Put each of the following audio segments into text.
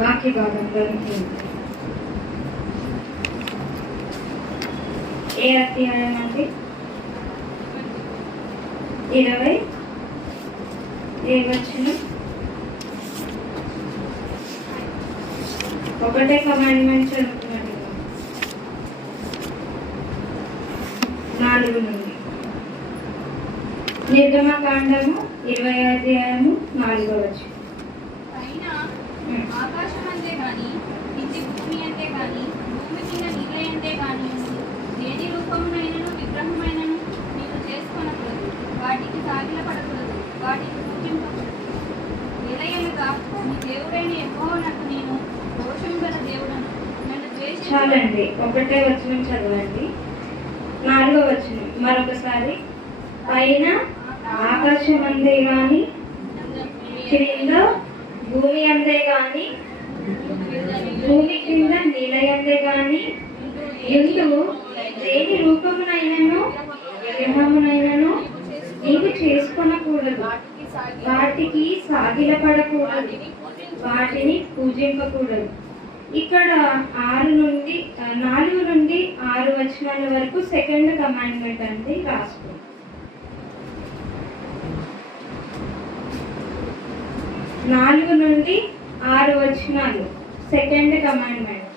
వాక్య భాగంలోనికి ఏ అధ్యాయం అండి? 20 ఏ వచనం? ఒకటే కమాండ్మెంట్ చదువుతున్నాను. 4 నుండి నిర్గమకాండము 20 అధ్యాయము 4వ వచనం. ఆకాశం అంతే గాని కింది భూమి అంతే గాని భూమి కింద నీళ్ళ అంతే గాని దేని రూపమునైనను విగ్రహమైనను నీవు చేసుకొనకూడదు, వాటికి సాగిలపడకూడదు, వాటికి పూజింపకూడదు. ఎలయనగా నీ దేవుడైన యెహోవానకు నేను దోషం గల దేవుడను, నన్ను ద్వేషించు. చాలండి, ఒకటే వచనం చదవండి. 4వ వచనం మరొకసారి. పైన ఆకాశం అంతే గాని క్రింద భూమి అంతే గాని భూమి కింద నీలయందే గాని ఎందు దేని రూపమునైనను విగ్రహమునైనను నీవు చేసుకొనకూడదు, వాటికి సాగిలపడకూడదు, వాటిని పూజింపకూడదు. ఇక్కడ 4 నుండి 6 వచనాల వరకు సెకండ్ కమాండ్మెంట్ అండి. రాసుకో. 4 నుండి 6 వచనాలు సెకండ్ కమాండ్మెంట్.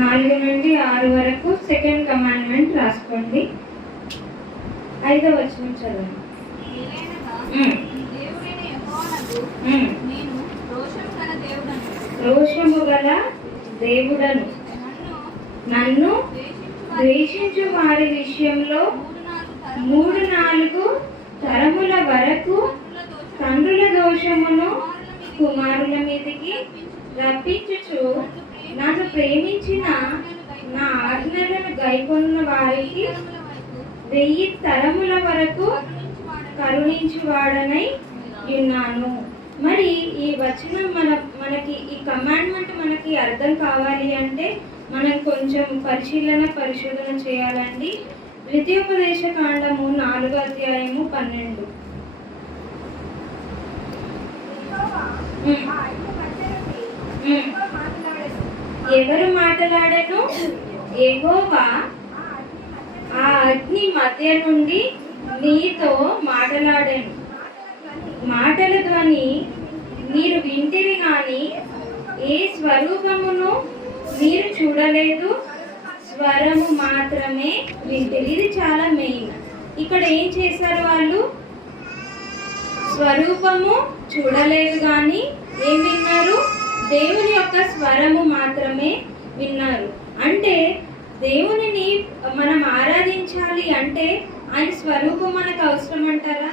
నాలుగు నుండి 6 వరకు సెకండ్ కమాండ్మెంట్ రాసుకోండి. 5వ వచనం చదవండి. రోషము గల దేవుడను, నన్ను ద్వేషించు వారి విషయంలో 3-4 తరముల వరకు తండ్రుల దోషమును కుమారుల మీదికి రప్పించుచు నన్ను ప్రేమించిన నా ఆజ్ఞలను గైకొన్న వారికి 1000 తరముల వరకు కరుణించువాడనై ఉన్నాను. మరి ఈ వచనం మనకి ఈ కమాండ్మెంట్ మనకి అర్థం కావాలి అంటే మనం కొంచెం పరిశోధన చేయాలండి. ద్వితీయోపదేశ కాండము 4వ అధ్యాయము 12. ఎవరు మాట్లాడను? యెహోవా ఆ అగ్ని మధ్య నుండి నీతో మాట్లాడాను. మాటల ధ్వని మీరు వింటిరి గాని ఏ స్వరూపమును మీరు చూడలేదు, స్వరము మాత్రమే వింటిరి. ఇది చాలా మెయిన్. ఇక్కడ ఏం చేశారు వాళ్ళు? స్వరూపము చూడలేదు కానీ ఏం విన్నారు? దేవుని యొక్క స్వరము మాత్రమే విన్నారు. అంటే దేవునిని మనం ఆరాధించాలి అంటే ఆయన స్వరూపం మనకు అవసరమంటారా?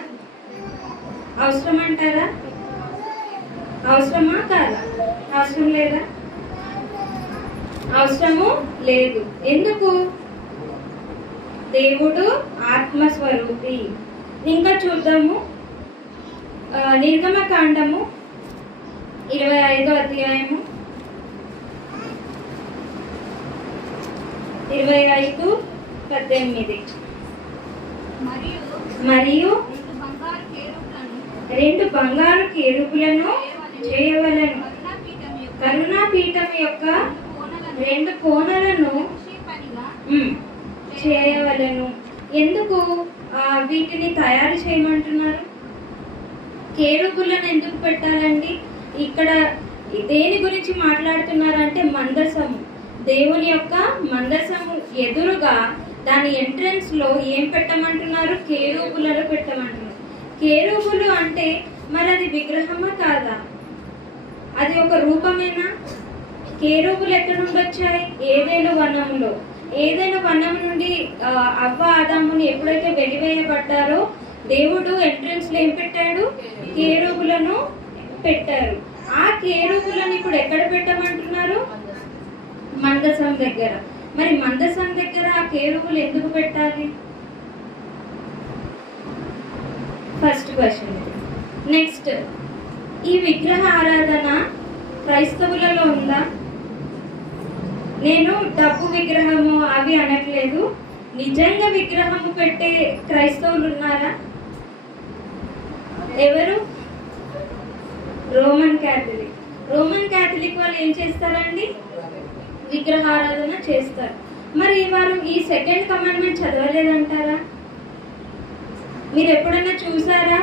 అవసరమా కాదా? అవసరం లేదా? అవసరము లేదు. ఎందుకు? దేవుడు ఆత్మస్వరూపి. ఇంకా చూద్దాము. నిర్గమకాండము 25వ అధ్యాయము 25-18. మరియు 2 బంగారు కేరుబులను చేయవలెను. కరుణాపీఠం యొక్క 2 కోణలను చేయవలెను. ఎందుకు వీటిని తయారు చేయమంటున్నారు? కేరుబులను ఎందుకు పెట్టాలండి? ఇక్కడ దేని గురించి మాట్లాడుతున్నారంటే మందసము, దేవుని యొక్క మందసము ఎదురుగా దాని ఎంట్రన్స్ లో ఏం పెట్టమంటున్నారు? కేరుబులను పెట్టమంటున్నారు. కేరుబులు అంటే మరి అది విగ్రహమా కాదా? అది ఒక రూపమేనా? కేరుబులు ఎక్కడ నుండి వచ్చాయి? ఏదైనా వనం నుండి అవ్వ ఆదాముని ఎప్పుడైతే వెలివేయబడ్డారో దేవుడు ఎంట్రన్స్ లో ఏం పెట్టాడు? కేరుబులను పెట్టారు. ఆ కేరుబులను ఇప్పుడు ఎక్కడ పెట్టమంటున్నారు? మందసం దగ్గర. మరి మందసం దగ్గర ఆ కేరుబులు ఎందుకు పెట్టాలి? First question. నెక్స్ట్, ఈ విగ్రహ ఆరాధన క్రైస్తవులలో ఉందా? నేను డబ్బు విగ్రహము అవి అనట్లేదు. నిజంగా విగ్రహము పెట్టే క్రైస్తవులు ఉన్నారా? ఎవరు? Roman Catholic. రోమన్ క్యాథలిక్ వాళ్ళు ఏం చేస్తారండి? విగ్రహారాధన చేస్తారు. మరి వారు ఈ సెకండ్ కమాండ్మెంట్ చదవలేదంటారా? మీరు ఎప్పుడైనా చూసారా?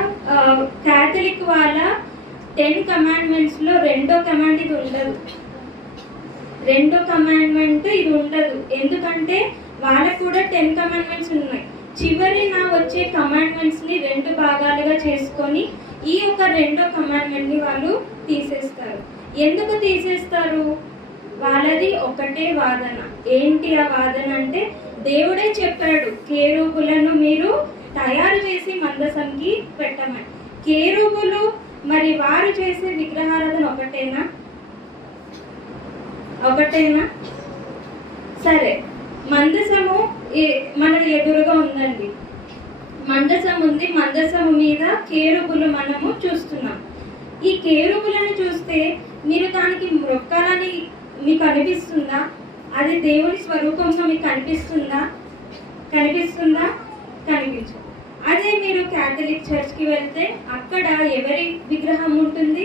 క్యాథలిక్ వాళ్ళ 10 కమాండ్మెంట్స్లో రెండో కమాండ్ ఇది ఉండదు. రెండో కమాండ్మెంట్ ఇది ఉండదు. ఎందుకంటే వాళ్ళకు కూడా 10 కమాండ్మెంట్స్ ఉన్నాయి. చివరి వచ్చే కమాండ్మెంట్స్ని 2 భాగాలుగా చేసుకొని ఈ ఒక రెండో కమాండ్మెంట్ని వాళ్ళు తీసేస్తారు. ఎందుకు తీసేస్తారు? వాళ్ళది ఒకటే వాదన. ఏంటి ఆ వాదన అంటే, దేవుడే చెప్పాడు కేరూబులను మీరు తయారు చేసి మందసంకి పెట్టమని. కేరూబులు మరి వారు చేసే విగ్రహారాధన ఒకటేనా? సరే, మందసము మన ఎదురుగా ఉందండి. మందసం ఉంది. మందసము మీద కేరూబులు మనము చూస్తున్నాం. ఈ కేరూబులను చూస్తే మీరు దానికి మొక్కాలని మీకు అనిపిస్తుందా? అది దేవుని స్వరూపంగా మీకు కనిపిస్తుందా? కనిపించదు. అదే మీరు క్యాథలిక్ చర్చ్కి వెళ్తే అక్కడ ఎవరి విగ్రహం ఉంటుంది?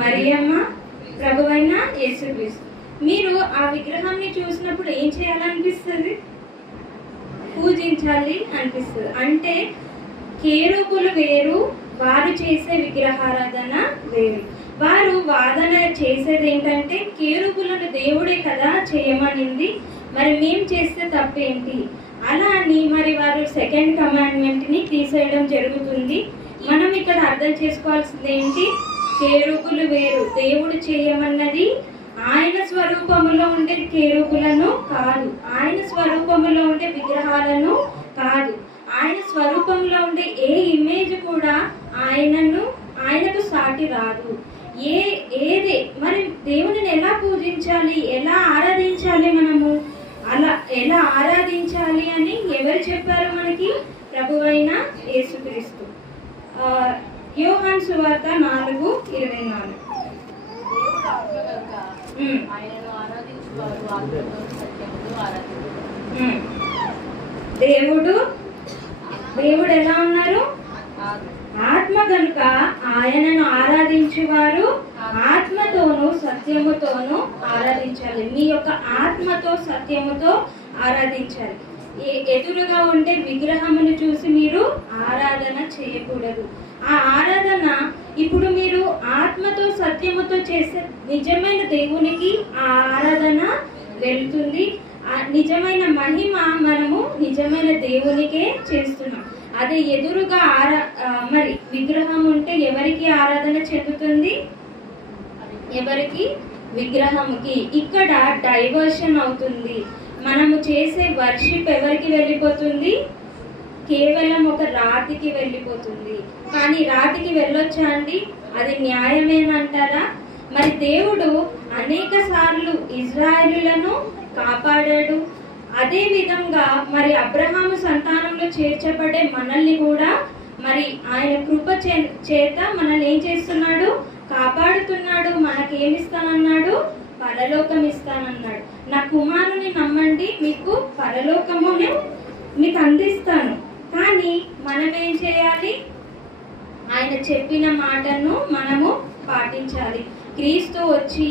మరియమ్మ, ప్రభువైన యేసుక్రీస్తు. మీరు ఆ విగ్రహాన్ని చూసినప్పుడు ఏం చేయాలనిపిస్తుంది? పూజించాలి అనిపిస్తుంది. అంటే కేరూబులు వేరు, వారు చేసే విగ్రహారాధన వేరు. వారు వాదన చేసేది ఏంటంటే, కేరూబులను దేవుడే కదా చేయమనింది, మరి మేము చేస్తే తప్పేంటి అలా అని మరి వారు సెకండ్ కమాండ్మెంట్ని తీసేయడం జరుగుతుంది. మనం ఇక్కడ అర్థం చేసుకోవాల్సింది ఏంటి? కేరూబులు వేరు, దేవుడు చేయమన్నది ఆయన స్వరూపములో ఉండే కేరూబులను కాదు, ఆయన స్వరూపములో ఉండే విగ్రహాలను కాదు, ఆయన స్వరూపంలో ఉండే ఏ ఇమేజ్ కూడా ఆయనకు సాటి రాదు. ఏది మరి దేవునిని ఎలా పూజించాలి, ఎలా ఆరాధించాలి, మనము అలా ఎలా ఆరాధించాలి అని ఎవరు చెప్పారు మనకి? ప్రభువైన యేసుక్రీస్తు. యోహాను సువార్త 4:24. దేవుడు ఎలా ఉన్నారు? ఆత్మ కనుక ఆయనను ఆరాధించేవారు ఆత్మతోనూ సత్యముతోనూ ఆరాధించాలి. మీ యొక్క ఆత్మతో సత్యముతో ఆరాధించాలి. ఎదురుగా ఉండే విగ్రహమును చూసి మీరు ఆరాధన చేయకూడదు. ఆ ఆరాధన ఇప్పుడు మీరు ఆత్మతో సత్యముతో చేసే నిజమైన దేవునికి ఆ ఆరాధన వెళ్తుంది. నిజమైన మహిమ మనము నిజమైన దేవునికే చేస్తున్నాం. అదే ఎదురుగా మరి విగ్రహం ఉంటే ఎవరికి ఆరాధన చెందుతుంది? ఎవరికి? విగ్రహంకి. ఇక్కడ డైవర్షన్ అవుతుంది. మనము చేసే వర్షిప్ ఎవరికి వెళ్ళిపోతుంది? కేవలం ఒక రాతికి వెళ్ళిపోతుంది. కానీ రాతికి వెళ్ళొచ్చా అండి? అది న్యాయమేనంటారా? మరి దేవుడు అనేక సార్లు ఇజ్రాయేలులను కాపాడాడు. అదే విధంగా మరి అబ్రహాము సంతానంలో చేర్చబడే మనల్ని కూడా మరి ఆయన కృప చేత మనల్ని ఏం చేస్తున్నాడు? కాపాడుతున్నాడు. మనకేమిస్తానన్నాడు? పరలోకం ఇస్తానన్నాడు. నా కుమారుని నమ్మండి, మీకు పరలోకమును మీకు అందిస్తాను. కానీ మనం ఏం చేయాలి? ఆయన చెప్పిన మాటను మనము పాటించాలి. క్రీస్తు వచ్చి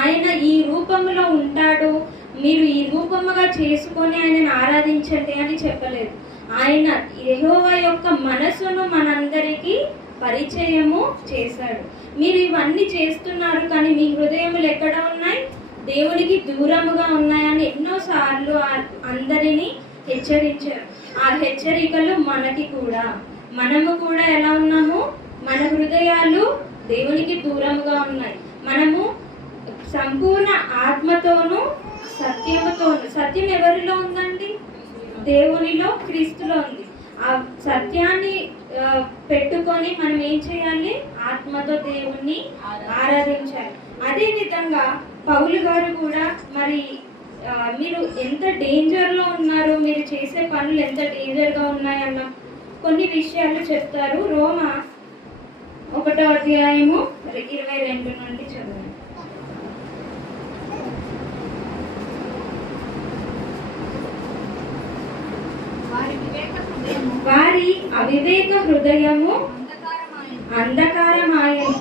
ఆయన ఈ రూపంలో ఉంటాడు, మీరు ఈ రూపముగా చేసుకొని ఆయనను ఆరాధించండి అని చెప్పలేదు. ఆయన యెహోవా యొక్క మనసును మనందరికీ పరిచయము చేశాడు. మీరు ఇవన్నీ చేస్తున్నారు, కానీ మీ హృదయములు ఎక్కడ ఉన్నాయి? దేవునికి దూరముగా ఉన్నాయని ఎన్నోసార్లు అందరినీ హెచ్చరించారు. ఆ హెచ్చరికలు మనకి కూడా, మనము కూడా ఎలా ఉన్నాము? మన హృదయాలు దేవునికి దూరముగా ఉన్నాయి. మనము సంపూర్ణ ఆత్మతోనూ సత్యముతోను, సత్యం ఎవరిలో ఉందండి? దేవునిలో, క్రీస్తులో ఉంది. ఆ సత్యాన్ని పెట్టుకొని మనం ఏం చేయాలి? ఆత్మతో దేవుణ్ణి ఆరాధించాలి. అదే విధంగా పౌలు గారు కూడా మరి మీరు ఎంత డేంజర్లో ఉన్నారు, మీరు చేసే పనులు ఎంత డేంజర్గా ఉన్నాయన్న కొన్ని విషయాలు చెప్తారు. రోమా 1:22 నుండి చదవండి. వారి అవివేక హృదయము అంధకారమాయెను. అంధకారమాయను.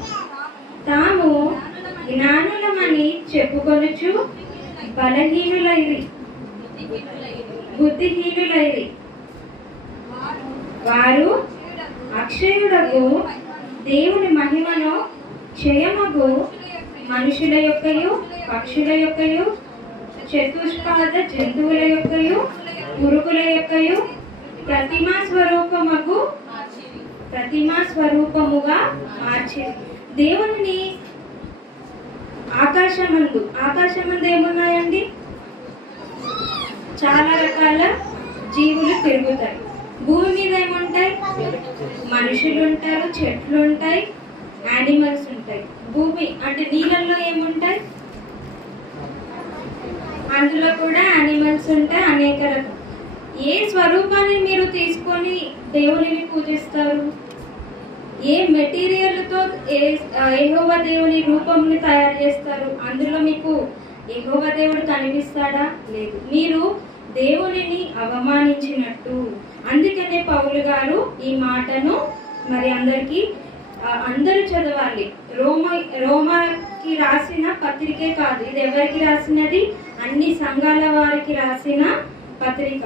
తాము జ్ఞానులమని చెప్పుకొనుచు బలహీనులైరి, బుద్ధిహీనులైరి. వారు అక్షయుడకు దేవుని మహిమను క్షయమగు మనుషుల యొక్కయు పక్షుల యొక్కయు చతుష్పాద జంతువుల యొక్కయు పురుగుల యొక్కయు ప్రతిమా స్వరూపముగా మార్చిరి. దేవుని ఆకాశమందు ఏమున్నాయండి? చాలా రకాల జీవులు తిరుగుతాయి. భూమి మీద ఏముంటాయి? మనుషులు ఉంటారు, చెట్లు ఉంటాయి, యానిమల్స్ ఉంటాయి. భూమి అంటే నీళ్ళల్లో ఏముంటాయి? అందులో కూడా యానిమల్స్ ఉంటాయి, అనేక రకాలు. ఏ స్వరూపాన్ని మీరు తీసుకొని దేవునిని పూజిస్తారు? ఏ మెటీరియల్తో యెహోవా దేవుని రూపంని తయారు చేస్తారు? అందులో మీకు యెహోవా దేవుడు కనిపిస్తాడా? లేదు. మీరు దేవునిని అవమానించినట్టు. అందుకనే పౌలు గారు ఈ మాటను మరి అందరూ చదవాలి. రోమాకి రాసిన పత్రికే కాదు, ఇది ఎవరికి రాసినది? అన్ని సంఘాల వారికి రాసిన పత్రిక.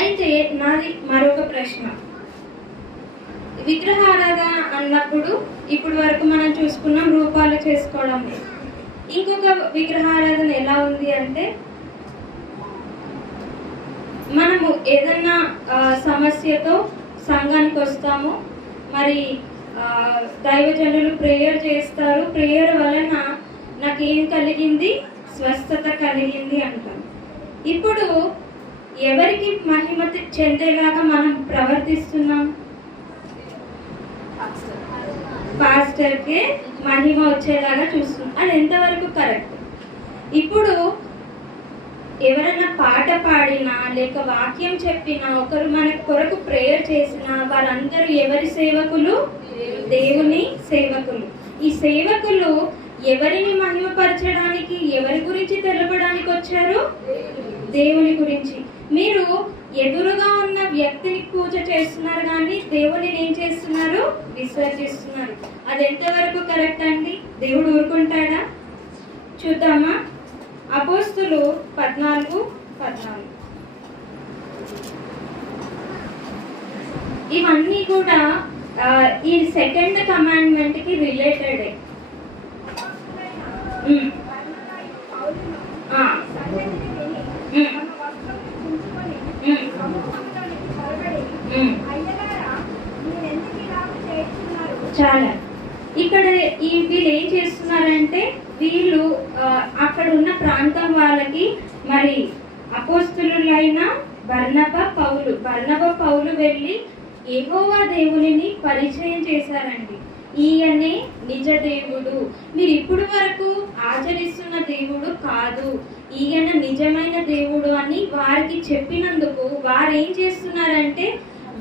అయితే నాది మరొక ప్రశ్న. విగ్రహారాధన అన్నప్పుడు ఇప్పటి వరకు మనం చూసుకున్నాం రూపాలు చేసుకోవడం. ఇంకొక విగ్రహారాధన ఎలా ఉంది అంటే, మనము ఏదన్నా సమస్యతో సంఘానికి వస్తాము, మరి దైవజనులు ప్రేయర్ చేస్తారు, ప్రేయర్ వలన నాకేం కలిగింది? స్వస్థత కలిగింది అంటాం. ఇప్పుడు ఎవరికి మహిమ చెందేలాగా మనం ప్రవర్తిస్తున్నాం? పాస్టర్కే మహిమ వచ్చేలాగా చూస్తున్నాం. అది ఎంతవరకు కరెక్ట్? ఇప్పుడు ఎవరైనా పాట పాడినా లేక వాక్యం చెప్పినా, ఒకరు మన కొరకు ప్రేయర్ చేసినా, వారందరూ ఎవరి సేవకులు? దేవుని సేవకులు. ఈ సేవకులు ఎవరిని మహిమపరచడానికి, ఎవరి గురించి తెలపడానికి వచ్చారు? దేవుని గురించి. మీరు ఎదురుగా ఉన్న వ్యక్తిని పూజ చేస్తున్నారు కానీ దేవుని ఏం చేస్తున్నారు? విసర్జిస్తున్నారు. అది ఎంతవరకు కరెక్ట్ అండి? దేవుడు ఊరుకుంటాడా? చూద్దామా? అపోస్తులు 14:14. ఇవన్నీ కూడా ఈ సెకండ్ కమాండ్మెంట్ కి రిలేటెడ్. చాలా ఇక్కడ వీళ్ళు ఏం చేస్తున్నారంటే, వీళ్ళు అక్కడ ఉన్న ప్రాంతం వాళ్ళకి మరి అపోస్తులైన బర్నబా పౌలు వెళ్ళి యెహోవా దేవునిని పరిచయం చేశారండి. ఈయనే నిజ దేవుడు, మీరు ఇప్పుడు వరకు ఆచరిస్తున్న దేవుడు కాదు, ఈయన నిజమైన దేవుడు అని వారికి చెప్పినందుకు వారు ఏం చేస్తున్నారంటే,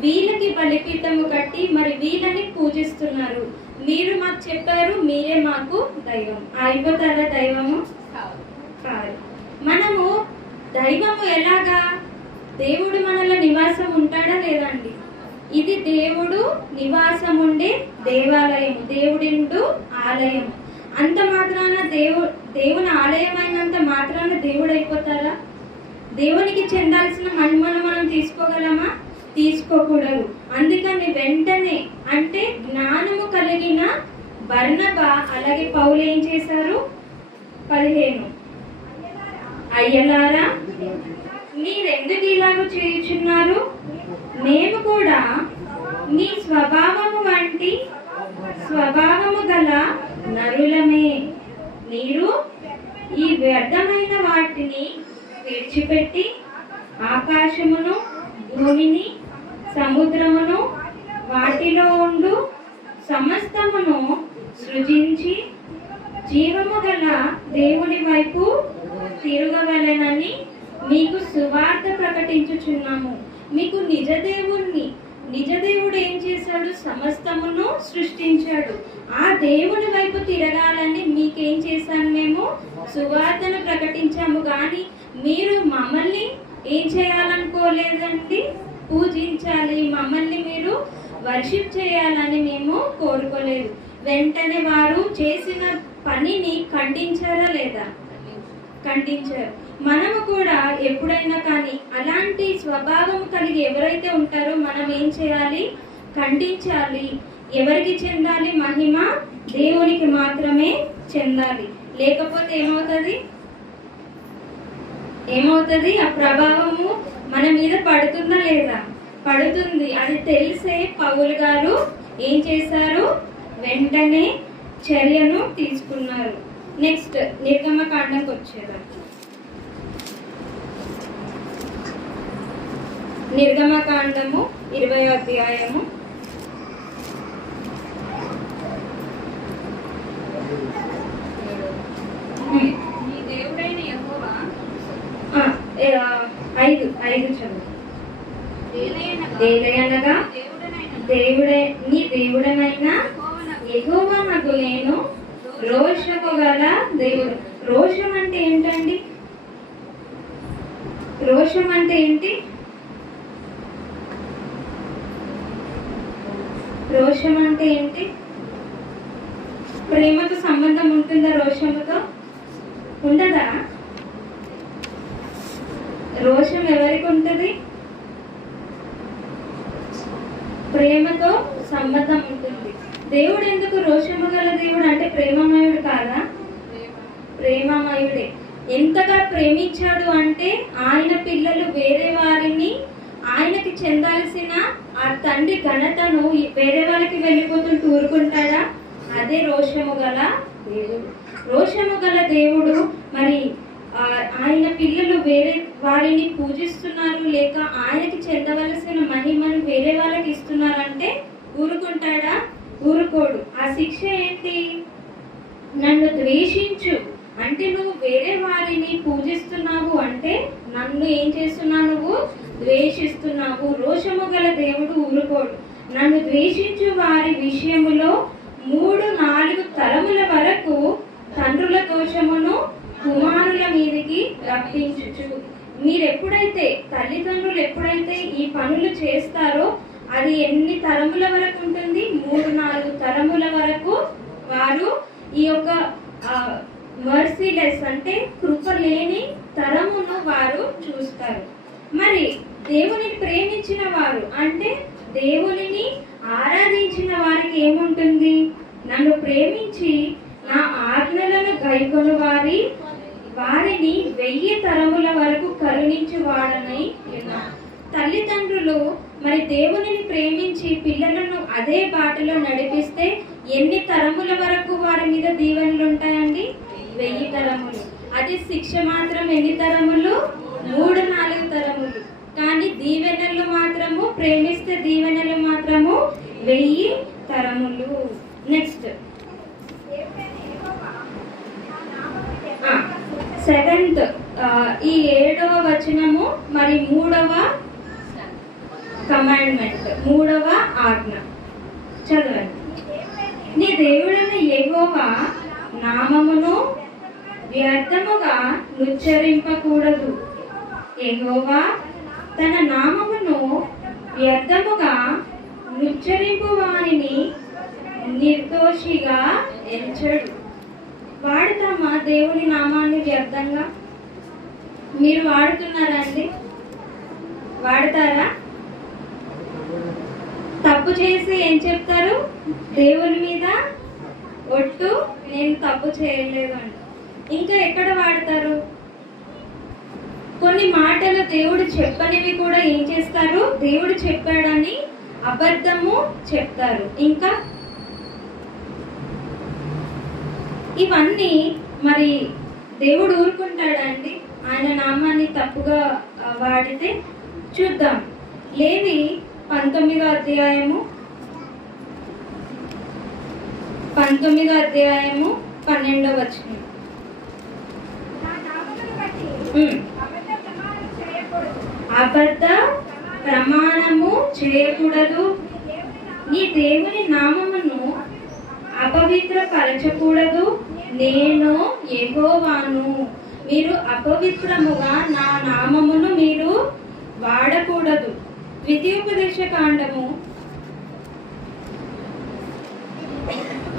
వీళ్ళకి బలిపీఠము కట్టి మరి వీళ్ళని పూజిస్తున్నారు. మీరు మాకు చెప్పారు, మీరే మాకు దైవం. అయిపోతారా దైవము? కాదు. మనము దైవము ఎలాగా? దేవుడు మనలో నివాసం ఉంటాడా లేదండి? ఇది దేవుడు నివాసం ఉండే దేవాలయం, దేవుడిండు ఆలయం. అంత మాత్రాన దేవుని ఆలయం అయినంత మాత్రాన దేవుడు అయిపోతారా? దేవునికి చెందాల్సిన మహిమను మనం తీసుకోగలమా? తీసుకోకూడదు. అందుకని వెంటనే అంటే జ్ఞానము కలిగిన బర్నబా అలాగే పౌలు ఏం చేశారు? 15 అయ్యలారా మీరెందుకు ఇలాగ చేయుచున్నారు? మేము కూడా మీ స్వభావము వంటి స్వభావము గల నరులమే. మీరు ఈ వ్యర్థమైన వాటిని విడిచిపెట్టి ఆకాశమును, భూమిని, సముద్రమును, వాటిలో ఉండు సమస్తమును సృజించి జీవము గల దేవుని వైపు తిరగవలెనని మీకు సువార్త ప్రకటించుచున్నాము. మీకు నిజదేవుడు ఏం చేశాడు? సమస్తమును సృష్టించాడు. ఆ దేవుని వైపు తిరగాలని మీకేం చేశాను? మేము సువార్తను ప్రకటించాము. కానీ మీరు మమ్మల్ని ఏం చేయాలనుకోలేదు. కోరుకోలేదండి. పూజించాలి, మమ్మల్ని మీరు వర్షిప్ చేయాలని మేము కోరుకోలేదు. వెంటనే వారు చేసిన పనిని ఖండించారా లేదా? ఖండించారు. మనము కూడా ఎప్పుడైనా కానీ అలాంటి స్వభావం కలిగి ఎవరైతే ఉంటారో మనం ఏం చేయాలి? ఖండించాలి. ఎవరికి చెందాలి మహిమ? దేవునికి మాత్రమే చెందాలి. లేకపోతే ఏమవుతుంది? ఆ ప్రభావము మన మీద పడుతుందా లేదా? పడుతుంది. అది తెలిసే పౌలు గారు ఏం చేశారు? వెంటనే చర్యను తీసుకున్నారు. నెక్స్ట్ నిర్గమకాండంకి వచ్చేదాం. నిర్గమకాండము 20వ అధ్యాయము. నీ దేవుడైన యెహోవా 5 చదువు. ఏలయనగా నీ దేవుడనైన యెహోవానగు నేను రోషము గల దేవుడు. రోషం అంటే ఏంటండి? రోషం అంటే ఏంటి? రోషం అంటే ఏంటి? ప్రేమతో సంబంధం ఉంటుందా? రోషముతో ఉండదా? రోషం ఎవరికి ఉంటుంది? ప్రేమతో సంబంధం ఉంటుంది. దేవుడు ఎందుకు రోషము గల దేవుడు అంటే ప్రేమమయుడు కాదా? ప్రేమమయుడే. ఎంతగా ప్రేమించాడు అంటే ఆయన పిల్లలు వేరే వారిని ఆయనకి చెందాల్సిన ఆ తండ్రి ఘనతను వేరే వాళ్ళకి వెళ్ళిపోతుంటూ ఊరుకుంటాడా? అదే రోషము గల దేవుడు. రోషము గల దేవుడు మరి ఆయన పిల్లలు వేరే వారిని పూజిస్తున్నారు, లేక ఆయనకి చెందవలసిన మహిమను వేరే వాళ్ళకి ఇస్తున్నారంటే ఊరుకుంటాడా? ఊరుకోడు. ఆ శిక్ష ఏంటి? నన్ను ద్వేషించు అంటే నువ్వు వేరే వారిని పూజిస్తున్నావు అంటే నన్ను ఏం చేస్తున్నావు? నువ్వు ద్వేషిస్తున్నావు. రోషము గల దేవుడు ఊరుకోడు. నన్ను ద్వేషించు వారి విషయములో 3-4 తరముల వరకు తండ్రుల దోషమును కుమారుల మీదకి రప్పించుచు. మీరెప్పుడైతే తల్లిదండ్రులు ఎప్పుడైతే ఈ పనులు చేస్తారో అది ఎన్ని తరముల వరకు ఉంటుంది? 3-4 తరముల వరకు వారు ఈ యొక్క మర్సీలెస్ అంటే కృప లేని తరమును వారు చూస్తారు. మరి దేవుని ప్రేమించిన వారు అంటే దేవునిని ఆరాధించిన వారికి ఏముంటుంది? నన్ను ప్రేమించి నా ఆజ్ఞలను గైకొను వారిని 1000 తరముల వరకు కరుణించు వాడనై ఉన్నాను. తల్లిదండ్రులు మరి దేవునిని ప్రేమించి పిల్లలను అదే బాటలో నడిపిస్తే ఎన్ని తరముల వరకు వారి మీద దీవెనలు ఉంటాయండి? 1000 తరములు. అది శిక్ష మాత్రం ఎన్ని తరములు? 3-4 తరములు. కానీ దీవెనలు మాత్రము, ప్రేమిస్తే దీవెనలు మాత్రము 1000 తరములు. నెక్స్ట్ 7th ఈ 7వ వచనము మరి 3వ కమాండ్మెంట్, 3వ ఆజ్ఞ చదవండి. నీ దేవుడైన యెహోవా నామమును వ్యర్థముగా నుచ్చరింపకూడదు. యెహోవా తన నామమును వ్యర్థముగా నుచ్చరింపు వారిని నిర్దోషిగా ఎంచడు. వాడతామా దేవుని నామాన్ని వ్యర్థంగా? మీరు వాడుతున్నారా అండి? వాడతారా? తప్పు చేసి ఏం చెప్తారు? దేవుని మీద ఒట్టు, నేను తప్పు చేయలేదు అని. ఇంకా ఎక్కడ వాడతారు? కొన్ని మాటలు దేవుడు చెప్పనివి కూడా ఏం చేస్తారు? దేవుడు చెప్పాడని అబద్ధము చెప్తారు. ఇంకా ఇవన్నీ మరి దేవుడు ఊరుకుంటాడండి ఆయన నామాన్ని తప్పుగా వాడితే? చూద్దాం. లేవి 19వ అధ్యాయము 12వ వచనం. అబద్ధ ప్రమాణము చేయకూడదు. నీ దేవుని నామమును అపవిత్రపరచకూడదు. నేను యెహోవాను. మీరు అపవిత్రముగా నా నామమును మీరు వాడకూడదు. ద్వితీయోపదేశ కాండము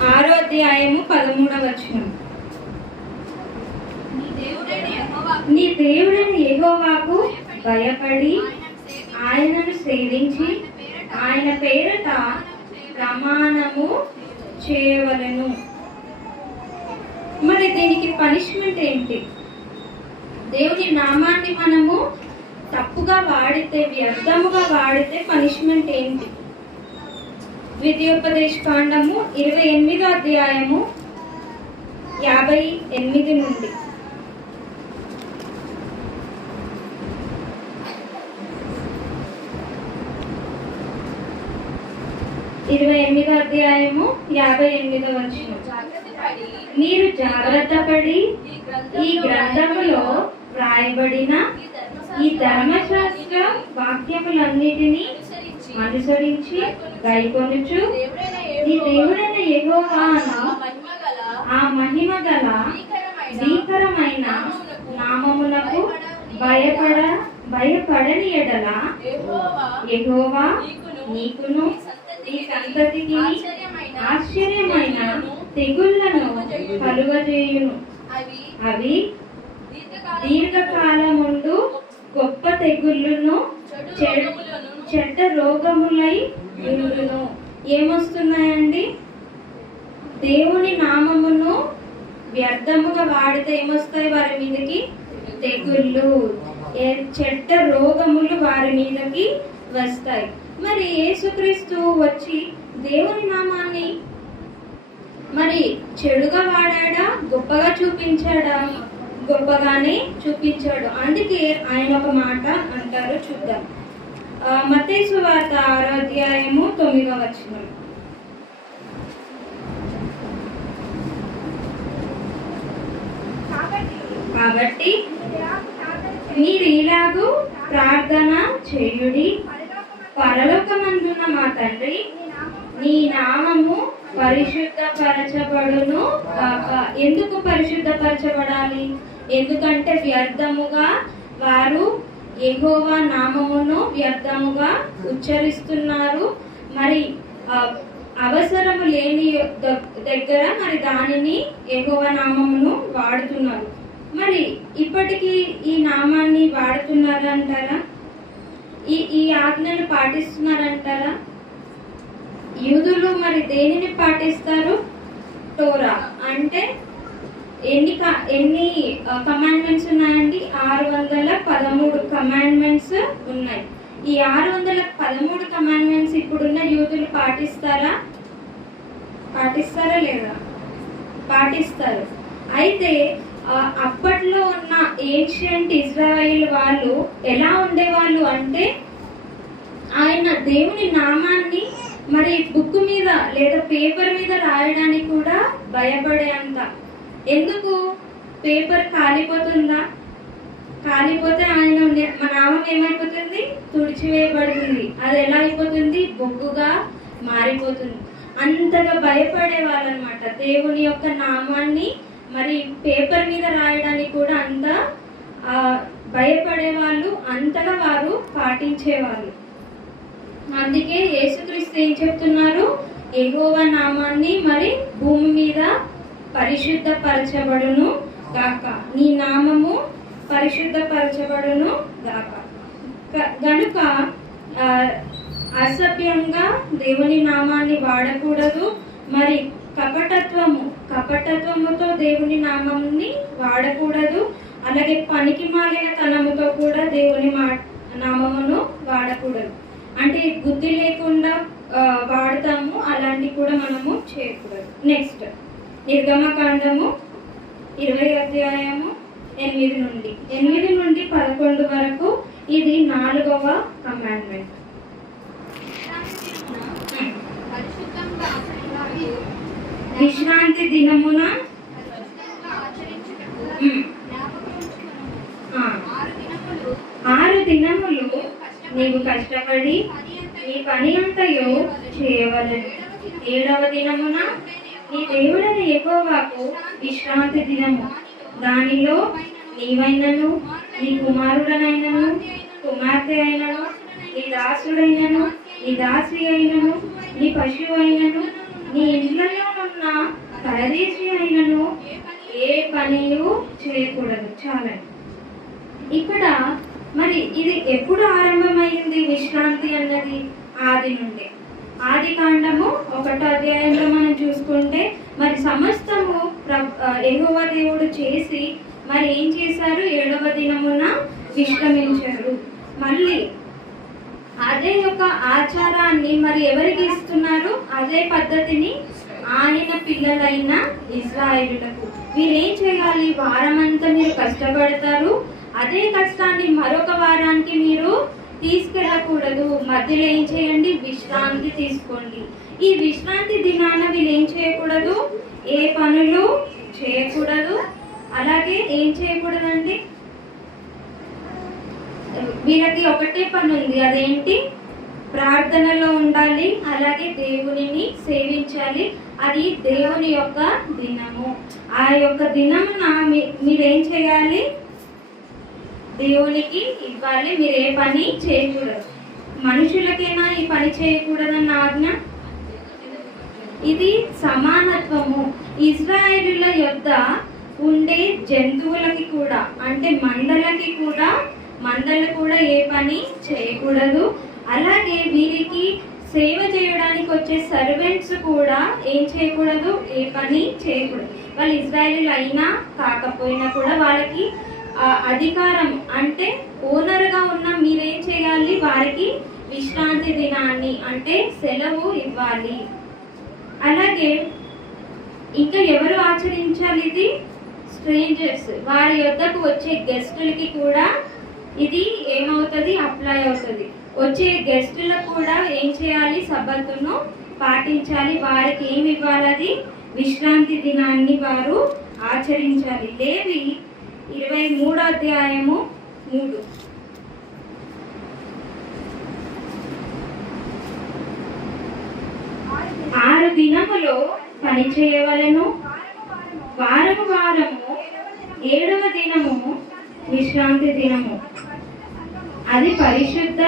6వ అధ్యాయము 13వ వచనం. నీ దేవుడైన యెహోవాకు భయపడి ఆయనను సేవించి ఆయన పేరట ప్రమాణము చేయవలెను. మరి దీనికి పనిష్మెంట్ ఏంటి? దేవుని నామాన్ని మనము తప్పుగా వాడితే, వ్యర్థముగా వాడితే పనిష్మెంట్ ఏంటి? ద్వితీయోపదేశ కాండము 28వ అధ్యాయము 58 నుండి. 28వ అధ్యాయము 58వ వచనం. మీరు జాగ్రత్త పడి ఈ గ్రంథములో వ్రాయబడిన ఈ ధర్మశాస్త్ర వాక్యములన్నిటినీ అనుసరించి గైకొనుచు నీ దేవుడైన యెహోవాను ఆ మహిమ గల భీకరమైన నామమునకు భయపడని ఎడల యెహోవా నీకును నీ సంతతికి ఆశ్చర్యమైన తెగుళ్లను కలుగజేయును. అవి దీర్ఘకాలముండు గొప్ప తెగుళ్ళను చెడ్డ రోగములై ఉండును. ఏమొస్తున్నాయండి? దేవుని నామమును వ్యర్థముగా వాడితే ఏమొస్తాయి? వారి మీదకి తెగుళ్ళు, చెడ్డ రోగములు వారి మీదకి వస్తాయి. మరి యేసుక్రీస్తు వచ్చి దేవుని నామాన్ని మరి చెడుగా వాడాడా, గొప్పగా చూపించాడా? గొప్పగానే చూపించాడు. అందుకే ఆయన ఒక మాట అంటారు, చూద్దాం. మత్తయి సువార్త 6వ అధ్యాయము 9వ వచనం. కాబట్టి మీరు ఇలాగూ ప్రార్థన చేయుడి, పరలోకమందున్న మా తండ్రి, నీ నామము పరిశుద్ధపరచబడును గాక. ఎందుకు పరిశుద్ధపరచబడాలి? ఎందుకంటే వ్యర్థముగా వారు యెహోవా నామమును వ్యర్థముగా ఉచ్చరిస్తున్నారు. మరి అవసరము లేని దగ్గర మరి దానిని యెహోవా నామమును వాడుతున్నారు. మరి ఇప్పటికీ ఈ నామాన్ని వాడుతున్నారంటారా? ఈ ఆజ్ఞను పాటిస్తున్నారంటారా? యూదులు మరి దేనిని పాటిస్తారు? టోరా. అంటే ఎన్ని కమాండ్మెంట్స్ ఉన్నాయండి? 613 కమాండ్మెంట్స్ ఉన్నాయి. ఈ 613 కమాండ్మెంట్స్ ఇప్పుడున్న యూదులు పాటిస్తారా లేదా? పాటిస్తారు. అయితే అప్పట్లో ఉన్న ఏన్షియంట్ ఇజ్రాయిల్ వాళ్ళు ఎలా ఉండేవాళ్ళు అంటే, ఆయన దేవుని నామాన్ని మరి బుక్ మీద లేదా పేపర్ మీద రాయడానికి కూడా భయపడే అంత. ఎందుకు? పేపర్ కాలిపోతుందా? కాలిపోతే ఆయన మన నామం ఏమైపోతుంది? తుడిచివేయబడుతుంది. అది ఎలా అయిపోతుంది? బొగ్గుగా మారిపోతుంది. అంతగా భయపడే వాళ్ళు అనమాట. దేవుని యొక్క నామాన్ని మరి పేపర్ మీద రాయడానికి కూడా అంత భయపడే వాళ్ళు, అంతగా వారు పాటించేవాళ్ళు. అందుకే యేసుక్రీస్తు ఏం చెప్తున్నారు? యెహోవా నామాన్ని మరి భూమి మీద పరిశుద్ధపరచబడును గాక. నీ నామము పరిశుద్ధపరచబడును గాక. గనుక అసభ్యంగా దేవుని నామాన్ని వాడకూడదు. మరి కపటత్వముతో దేవుని నామాన్ని వాడకూడదు. అలాగే పనికి మాలిన తనముతో కూడా దేవుని నామమును వాడకూడదు. అంటే బుద్ధి లేకుండా వాడతాము, అలాంటివి కూడా మనము చేయకూడదు. నెక్స్ట్ నిర్గమకాండము 20వ అధ్యాయము 8 నుండి 11 వరకు. ఇది 4వ కమాండ్మెంట్. విశ్రాంతి దినమున 6 దినములు నీవు కష్టపడి నీ పని అంతయు చేయవలెను. 7వ దినమున నీ దేవుడైన యెహోవాకు విశ్రాంతి దినము. దానిలో నీవైనను నీ కుమారుడనైనను కుమార్తె అయినను, నీ దాసుడైనను, నీ దాసి అయినను, నీ పశువు అయినను, నీ ఇండ్లలో ఉన్న పరదేశి అయినను ఏ పనియు చేయకూడదు. చాలండి. ఇక్కడ మరి ఇది ఎప్పుడు ఆరంభమైంది విశ్రాంతి అన్నది? ఆది నుండి. ఆది కాండము 1వ అధ్యాయంలో మనం చూసుకుంటే మరి సమస్తము యెహోవా దేవుడు చేసి మరి ఏం చేశారు? 7వ దినమున విశ్రమించారు. మళ్ళీ అదే యొక్క ఆచారాన్ని మరి ఎవరికి ఇస్తున్నారు? అదే పద్ధతిని ఆయన పిల్లలైన ఇశ్రాయేలులకు. మీరేం చేయాలి? వారమంతా మీరు కష్టపడతారు. అదే కష్టాన్ని మరొక వారానికి మీరు తీసుకెళ్ళకూడదు. మధ్యలో ఏం చేయండి? విశ్రాంతి తీసుకోండి. ఈ విశ్రాంతి దినాన వీళ్ళు ఏం చేయకూడదు? ఏ పనులు చేయకూడదు. అలాగే ఏం చేయకూడదండి? వీళ్ళకి ఒకటే పని ఉంది. అదేంటి? ప్రార్థనలో ఉండాలి. అలాగే దేవునిని సేవించాలి. అది దేవుని యొక్క దినము. ఆ యొక్క దినమున మీరేం చేయాలి? దేవునికి ఇవ్వాలి. మీరు ఏ పని చేయకూడదు. మనుషులకైనా ఈ పని చేయకూడదన్న ఆజ్ఞ. ఇది సమానత్వము. ఇశ్రాయేలుల యొద్ద ఉండే జంతువులకి కూడా, అంటే మందలు కూడా ఏ పని చేయకూడదు. అలాగే వీరికి సేవ చేయడానికి వచ్చే సర్వెంట్స్ కూడా ఏం చేయకూడదు? ఏ పని చేయకూడదు. వాళ్ళు ఇశ్రాయేలీలు అయినా కాకపోయినా కూడా వాళ్ళకి అధికారం, అంటే ఓనర్గా ఉన్న మీరేం చేయాలి? వారికి విశ్రాంతి దినాన్ని, అంటే సెలవు ఇవ్వాలి. అలాగే ఇంకా ఎవరు ఆచరించాలి ఇది? స్ట్రేంజర్స్, వారి యొద్దకు వచ్చే గెస్టులకి కూడా ఇది ఏమవుతుంది? అప్లై అవుతుంది. వచ్చే గెస్టులకు కూడా ఏం చేయాలి? సబ్బతును పాటించాలి. వారికి ఏమి ఇవ్వాలి? అది విశ్రాంతి దినాన్ని వారు ఆచరించాలి. లేవి 23వ అధ్యాయము 3. 6 దినములో పని చేయవలెను. వారము 7వ దినము విశ్రాంతి దినము. అది పరిశుద్ధ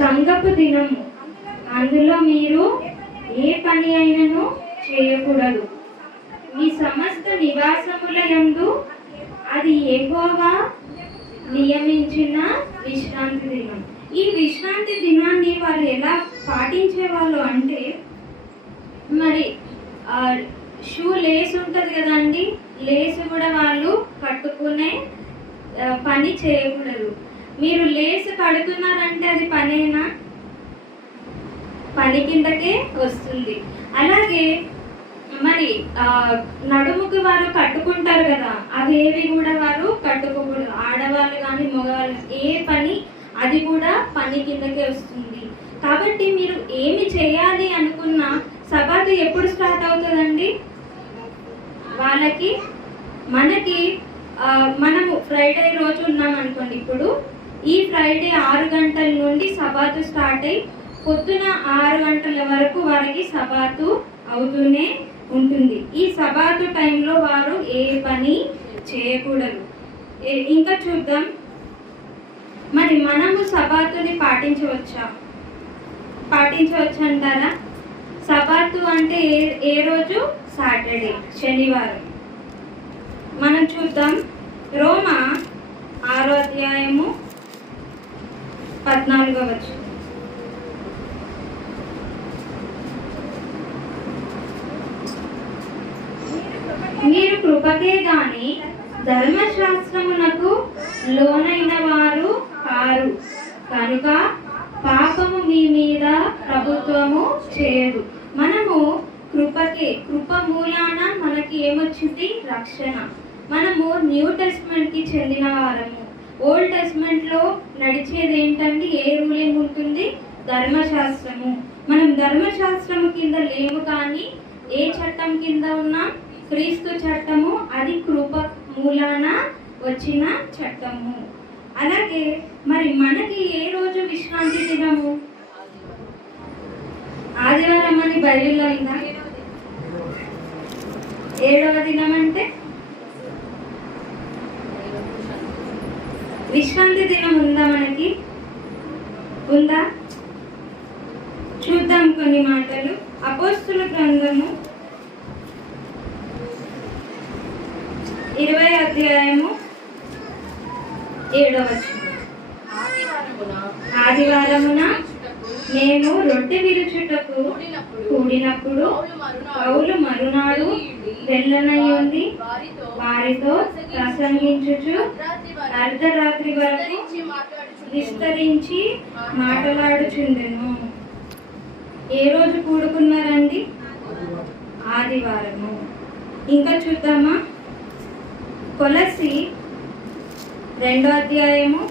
సంఘపు దినము. అందులో మీరు ఏ పని అయినను చేయకూడదు. మీ సమస్త నివాసముల యందు అది యెహోవా నియమించిన విశ్రాంతి దినం. ఈ విశ్రాంతి దినాన్ని వాళ్ళు ఎలా పాటించేవాళ్ళు అంటే, మరి షూ లేస్ ఉంటుంది కదండి, లేస్ కూడా వాళ్ళు కట్టుకునే పని చేయకూడదు. మీరు లేస్ కడుతున్నారంటే అది పనేనా? పని కిందకే వస్తుంది. అలాగే మరి నడుముకి వారు కట్టుకుంటారు కదా, అవేవి కూడా వారు కట్టుకోకూడదు. ఆడవాళ్ళు కానీ మగవాళ్ళు ఏ పని అది కూడా పని కిందకే వస్తుంది. కాబట్టి మీరు ఏమి చేయాలి అనుకున్నా సబాతు ఎప్పుడు స్టార్ట్ అవుతుందండి? మనకి మనము ఫ్రైడే రోజు ఉన్నాం అనుకోండి. ఇప్పుడు ఈ ఫ్రైడే 6 గంటల నుండి సబాతు స్టార్ట్ అయ్యి పొద్దున 6 గంటల వరకు వారికి సబాతు అవుతూనే ఉంటుంది. ఈ సబాతు టైంలో వారు ఏ పని చేయకూడదు. ఇంకా చూద్దాం, మరి మనము సబాతుని పాటించవచ్చు అంటారా? సబాతు అంటే ఏ రోజు? సాటర్డే, శనివారం. మనం చూద్దాం, రోమా 6వ అధ్యాయము 14వ వచనం. మీరు కృపకే గాని ధర్మశాస్త్రమునకు లోనైన వారు కారు కనుక పాపము మీ మీద ప్రభుత్వము చేయదు. మనము కృప మూలాన మనకి ఏమొచ్చింది? రక్షణ. మనము న్యూ టెస్ట్మెంట్ కి చెందిన వారము. ఓల్డ్ టెస్ట్మెంట్ లో నడిచేది ఏంటండి? ఏ రూలింగ్ ఉంటుంది? ధర్మశాస్త్రము. మనం ధర్మశాస్త్రము కింద లేము, కానీ ఏ చట్టం కింద ఉన్నాం? క్రీస్తు చట్టము. అది కృప మూలాన వచ్చిన చట్టము. అలాగే మరి మనకి ఏ రోజు విశ్రాంతి దినము? ఆదివారం అని బైబిల్లో ఉందా? 7వ దినం అంటే విశ్రాంతి దినం ఉందా మనకి? ఉందా? చూద్దాం కొన్ని మాటలు. అపోస్తుల గ్రంథము 20వ అధ్యాయము 7వ వచనం. ఆదివారమున మేము రొట్టె విరుచుటకు కూడినప్పుడు పౌలు మరునాడు వెళ్ళనయ్యుండి వారితో ప్రసంగించుచు అర్ధరాత్రి వరకు విస్తరించి మాట్లాడుచుండెను. ఏ రోజు కూడుకున్నారండి? ఆదివారము. ఇంకా చూద్దామా? కొలస్సీ 2వ అధ్యాయము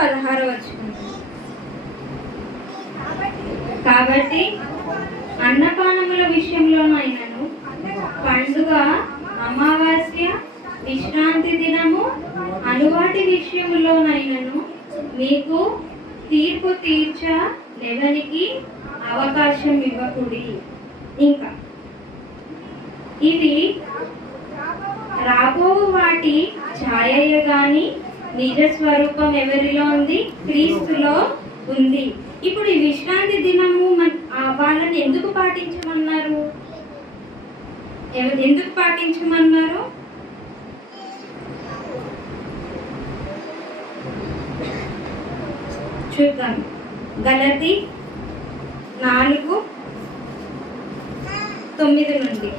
16వ వచనం. కాబట్టి అన్నపానముల విషయంలోనైనను పండుగ, అమావాస్య, విశ్రాంతి దినము అనువాటి విషయంలోనైనను మీకు తీర్పు తీర్చనెవనికి అవకాశం ఇవ్వకుడి. ఇంకా ఇవి రాబో వాటి ఛాయయ గాని నిజ స్వరూపం ఎవరిలో ఉంది? క్రీస్తులో ఉంది. ఇప్పుడు ఈ విశ్రాంతి దినము వాళ్ళని ఎందుకు పాటించమన్నారు? ఎందుకు పాటించమన్నారు? చూద్దాం. గలతీ 4:9 నుండి.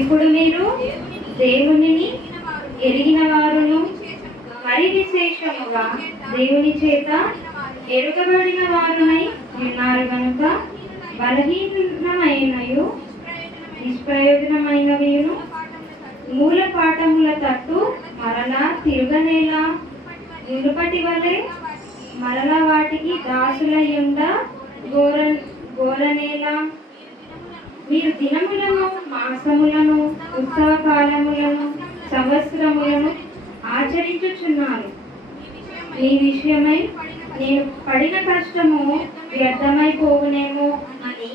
ఇప్పుడు మీరు దేవునిని ఎరిగిన వారును మరి విశేషముగా దేవుని చేత ఎరుగబడిన వారునై ఉన్నారు కనుక బలహీనమైనయు నిష్ప్రయోజనమైనవిను మూల పాఠముల తట్టు మరలా తిరుగనేలా మునుపటి వలె మరలా వాటికి దాసులయ్యుండ గోరనేలా మీరు దినములను, మాసములను, ఉత్సవకాలములను, సంవత్సరములను ఆచరించుచున్నారు. ఈ విషయమై నేను పడిన కష్టము వ్యర్థమైపోవునేమో అని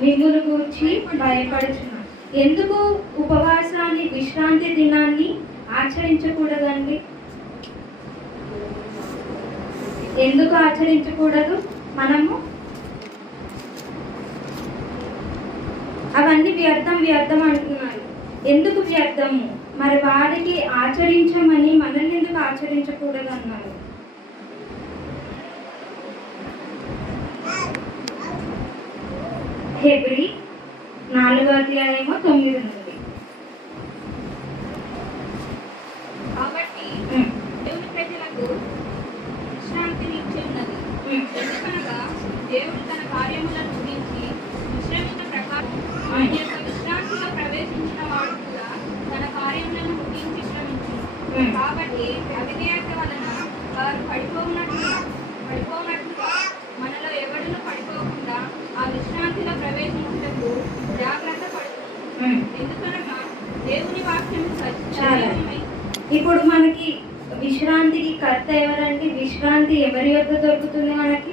మిమ్మును గూర్చి భయపడుచున్నాను. ఎందుకు ఉపవాసాన్ని, విశ్రాంతి దినాన్ని ఆచరించకూడదండి? ఎందుకు ఆచరించకూడదు? మనము అవన్నీ వ్యర్థం అంటున్నారు. ఎందుకు వ్యర్థము? మరి వారికి ఆచరించమని మనల్ని ఎందుకు ఆచరించకూడదు అన్నారు? హెబ్రీ 4వ అధ్యాయము 9 నుండి. కాబట్టి దేవుని ప్రజలకు విశ్రాంతిని ఇచ్చి ఉన్నది. ఎందుకనగా దేవుడు తన కార్యములను ముగించి విశ్రమించిన ప్రకారం ఆయన యొక్క విశ్రాంతిలో ప్రవేశించిన వాడు కూడా తన కార్యములను ముగించి విశ్రమించింది. కాబట్టి అవిధేయత వలన వారు పడిపోనట్లుగా మనలో ఎవడును పడిపోకుండా ఆ విశ్రాంతిలో ప్రవేశించుటకు జాగ్రత్త పడుతుంది. ఎందుకనగా దేవుని వాక్యం సత్యమై. ఇప్పుడు మనకి విశ్రాంతికి కర్త ఎవరండి? విశ్రాంతి ఎవరి వద్ద దొరుకుతుంది మనకి?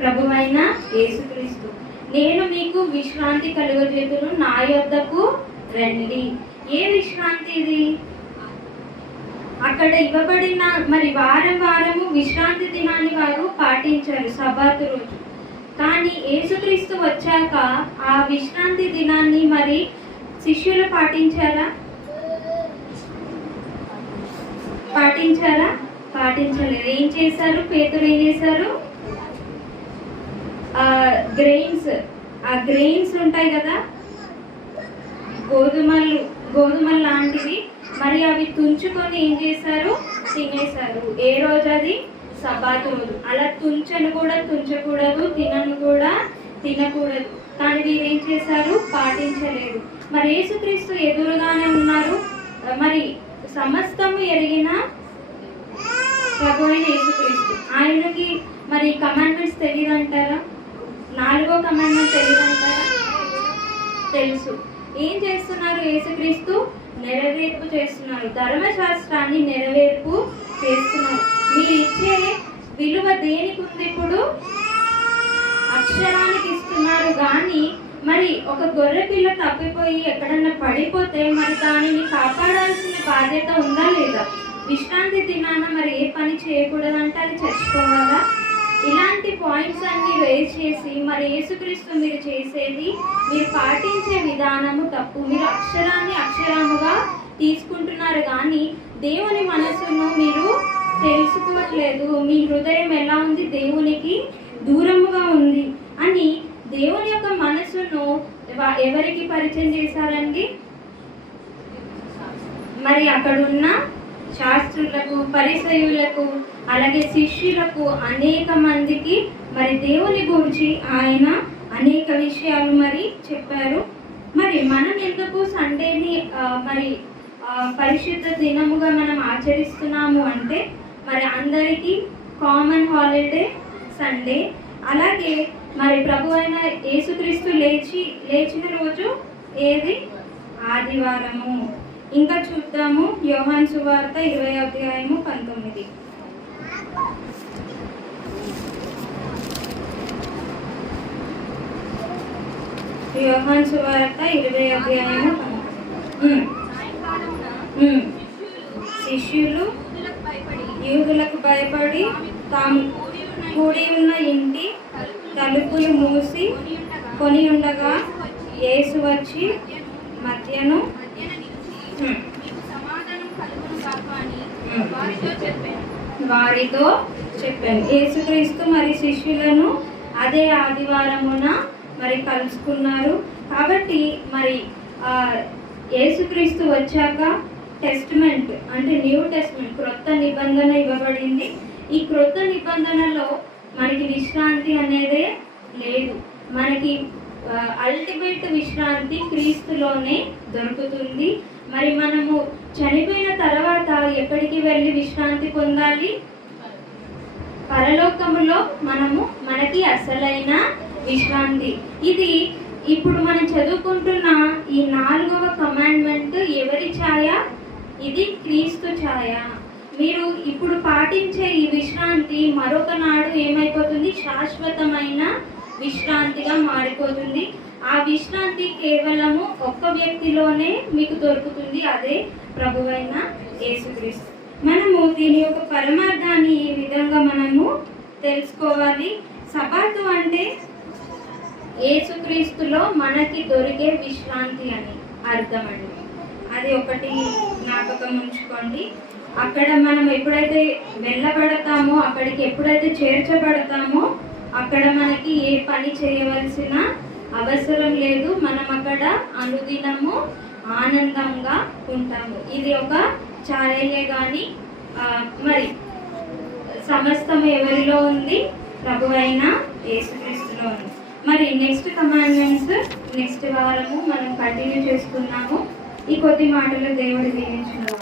ప్రభువైన యేసుక్రీస్తు. నేను మీకు విశ్రాంతి కలుగజేతును, నా యొద్దకు రండి. ఏ విశ్రాంతి ఇది? అక్కడ ఇవ్వబడిన మరి వారము విశ్రాంతి దినాన్ని వారు పాటించారు, సబ్బాతు రోజు. కానీ యేసుక్రీస్తు వచ్చాక ఆ విశ్రాంతి దినాన్ని మరి శిష్యులు పాటించారా? పాటించలేదు. ఏం చేశారు? పేతురు ఏం చేశారు? గ్రెయిన్స్ ఉంటాయి కదా, గోధుమలు లాంటివి, మరి అవి తుంచుకొని ఏం చేశారు? తినేశారు. ఏ రోజు అది? సబ్బాతు రోజు. అలా తుంచకూడదు, తినను కూడా తినకూడదు. కానీ వీరేం చేశారు? పాటించలేదు. మరి యేసుక్రీస్తు ఎదురుగానే ఉన్నారు. మరి సమస్తము ఎరిగిన ప్రభువైన యేసుక్రీస్తు, ఆయనకి మరి కమాండ్మెంట్స్ తెలియదంటారా? 4వ కమాండ్మెంట్ తెలియదంటారా? తెలుసు. ఏం చేస్తున్నారు? యేసుక్రీస్తు నెరవేర్పు చేస్తున్నారు. ధర్మశాస్త్రాన్ని నెరవేర్పు చేస్తున్నారు. మీరు ఇచ్చే విలువ దేనికి ఉంది? ఇప్పుడు అక్షరానికి ఇస్తున్నారు. కానీ మరి ఒక గొర్రె పిల్ల తప్పిపోయి ఎక్కడన్నా పడిపోతే మరి దానిని కాపాడాల్సిన బాధ్యత ఉందా లేదా? విశ్రాంతి దినాన మరి ఏ పని చేయకూడదంటే అది చచ్చిపోవాలా? ఇలాంటి పాయింట్స్ అన్ని రేజ్ చేసి మరి యేసుక్రీస్తు మీరు చేసేది, మీరు పాటించే విధానము తప్పు. మీరు అక్షరాన్ని అక్షరముగా తీసుకుంటున్నారు కానీ దేవుని మనసును మీరు తెలుసుకోవట్లేదు. మీ హృదయం ఎలా ఉంది? దేవునికి దూరముగా ఉంది అని దేవుని యొక్క మనసును ఎవరికి పరిచయం చేశారండి? మరి అక్కడున్న శాస్త్రులకు, పరిసయ్యులకు, అలాగే శిష్యులకు, అనేక మందికి మరి దేవుని గురించి ఆయన అనేక విషయాలు మరి చెప్పారు. మరి మనం ఎందుకు సండేని మరి పరిశుద్ధ దినముగా మనం ఆచరిస్తున్నాము అంటే మరి అందరికీ కామన్ హాలిడే సండే. అలాగే మరి ప్రభు అయిన యేసుక్రీస్తు లేచిన రోజు ఏది? ఆదివారము. ఇంకా చూద్దాము యోహాను సువార్త 20:19. యోహాను సువార్త 20:19. శిష్యులు యూదులకు భయపడి తాము కూడి ఉన్న ఇంటి తలుపులు మూసి కొని ఉండగా యేసు వచ్చి మధ్యను వారితో చెప్పాను. యేసుక్రీస్తు మరి శిష్యులను అదే ఆదివారమున మరి కలుసుకున్నారు. కాబట్టి మరి యేసుక్రీస్తు వచ్చాక టెస్టిమెంట్ అంటే న్యూ టెస్టిమెంట్, క్రొత్త నిబంధన ఇవ్వబడింది. ఈ క్రొత్త నిబంధనలో మనకి విశ్రాంతి అనేదే లేదు. మనకి అల్టిమేట్ విశ్రాంతి క్రీస్తులోనే దొరుకుతుంది. మరి మనము చనిపోయిన తర్వాత ఎక్కడికి వెళ్ళి విశ్రాంతి పొందాలి? పరలోకములో మనకి అసలైన విశ్రాంతి. ఇది ఇప్పుడు మనం చదువుకుంటున్న ఈ 4వ కమాండ్మెంట్ ఎవరి ఛాయ? ఇది క్రీస్తు ఛాయ. మీరు ఇప్పుడు పాటించే ఈ విశ్రాంతి మరొక నాడు ఏమైపోతుంది? శాశ్వతమైన విశ్రాంతిగా మారిపోతుంది. ఆ విశ్రాంతి కేవలము ఒక్క వ్యక్తిలోనే మీకు దొరుకుతుంది, అదే ప్రభువైన యేసుక్రీస్తు. మనము దీని యొక్క పరమార్థాన్ని ఈ విధంగా మనము తెలుసుకోవాలి. సబాతు అంటే యేసుక్రీస్తులో మనకి దొరికే విశ్రాంతి అని అర్థం అండి. అది ఒకటి జ్ఞాపకం ఉంచుకోండి. అక్కడ మనం ఎప్పుడైతే వెళ్ళబడతామో, అక్కడికి ఎప్పుడైతే చేర్చబడతామో అక్కడ మనకి ఏ పని చేయవలసిన అవసరం లేదు. మనం అక్కడ అనుదినము ఆనందంగా ఉంటాము. ఇది ఒక ఛాయలే కానీ మరి సమస్తము ఎవరిలో ఉంది? ప్రభువైన యేసుక్రీస్తులో ఉంది. మరి నెక్స్ట్ కమాండ్మెంట్స్ నెక్స్ట్ వారము మనం కంటిన్యూ చేసుకున్నాము. ఈ కొద్ది మాటలు దేవుడు దీవించును.